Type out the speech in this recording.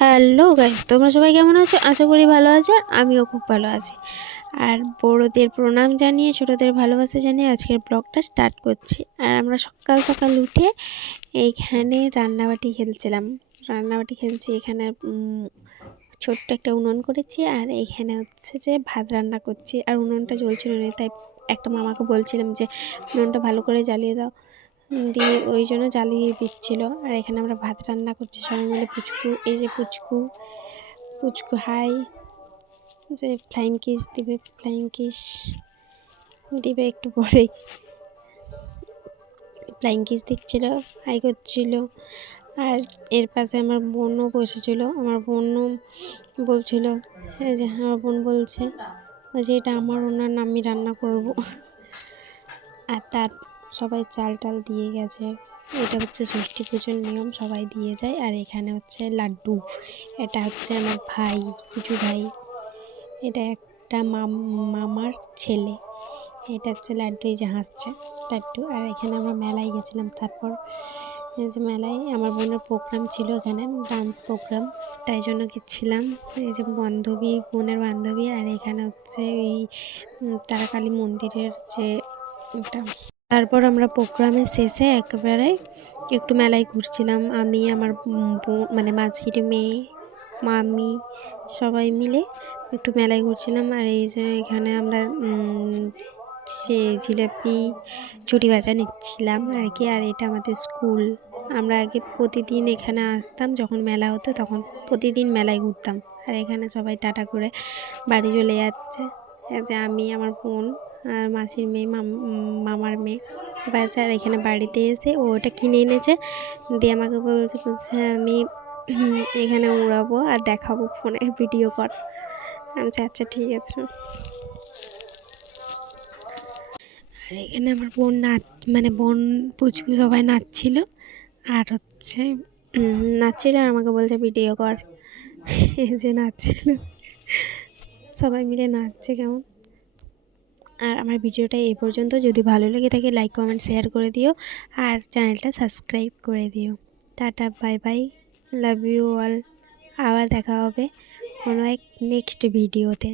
Hello guys, তোমরা সবাই কেমন আছো? আশা করি ভালো আছো আর আমিও খুব ভালো আছি। আর বড়োদের প্রণাম জানিয়ে, ছোটোদের ভালোবাসা জানিয়ে আজকের ব্লগটা স্টার্ট করছি। আর আমরা সকাল সকাল উঠে এইখানে রান্নাবাটি খেলছিলাম। রান্নাবাটি খেলছি, এখানে ছোট্ট একটা উনুন করেছি, আর এইখানে হচ্ছে যে ভাত রান্না করছি। আর উনুনটা জ্বলছিল না তাই একটা মামাকে বলছিলাম যে, উনুনটা ভালো করে জ্বালিয়ে দাও। দিয়ে ওই জন্য জ্বালিয়ে দিচ্ছিল। আর এখানে আমরা ভাত রান্না করছি সবাই মিলে, পুচকু, এই যে পুচকু পুচকু হাই, যে ফ্লাইং কিস দিবে ফ্লাইং কিস দিবে একটু পরেই। ফ্লাইং কিস দিচ্ছিল, হাই করছিল। আর এর পাশে আমার বোনও বসেছিল, আমার বোনও বলছিল যে আমার বোন বলছে যে এটা আমার ওনার, আমি রান্না করব। আর তার সবাই চাল টাল দিয়ে গেছে। এটা হচ্ছে ষষ্ঠী পুজোর নিয়ম, সবাই দিয়ে যায়। আর এখানে হচ্ছে লাড্ডু, এটা হচ্ছে আমার ভাই কুচু ভাই। এটা একটা মাম- মামার ছেলে। এটা হচ্ছে লাড্ডু, এই যে হাসছে লাড্ডু। আর এখানে আমরা মেলায় গেছিলাম। তারপর এই যে মেলায় আমার বোনের প্রোগ্রাম ছিল এখানে, ডান্স প্রোগ্রাম। তাই জন্য গেছিলাম। এই যে বান্ধবী, বোনের বান্ধবী। আর এখানে হচ্ছে এই তারাকালী মন্দিরের যে এটা তারপর আমরা প্রোগ্রামের শেষে একেবারে একটু মেলায় ঘুরছিলাম। আমি, আমার মানে মাসির মেয়ে, মামি সবাই মিলে একটু মেলায় ঘুরছিলাম। আর এই যে এখানে আমরা সে জিলাপি চুরি বাজা নিচ্ছিলাম আর কি। আর এটা আমাদের স্কুল। আমরা আগে প্রতিদিন এখানে আসতাম, যখন মেলা হতো তখন প্রতিদিন মেলায় ঘুরতাম। আর এখানে সবাই টাটা করে বাড়ি চলে যাচ্ছে। যে আমি, আমার বোন আর মাসির মেয়ে মাম- মামার মেয়ে। বাচ্চা আর এখানে বাড়িতে এসে ও ওটা কিনে এনেছে। দিয়ে আমাকে বলছে বলছে, আমি এখানে উড়াবো আর দেখাবো ফোনে ভিডিও কর আমি আচ্ছা ঠিক আছে। আর এখানে আমার বোন নাচ মানে বোন পুচকু সবাই নাচছিল। আর হচ্ছে নাচছিল আর আমাকে বলছে, ভিডিও কর। এই যে নাচছিল। সবাই মিলে নাচছে কেমন? আর আমার ভিডিওটা এই পর্যন্ত। যদি ভালো লেগে থাকে লাইক কমেন্ট শেয়ার করে দিও। আর চ্যানেলটা সাবস্ক্রাইব করে দিও। Tata bye bye love you all আবার দেখা হবে কোনো এক নেক্সট ভিডিওতে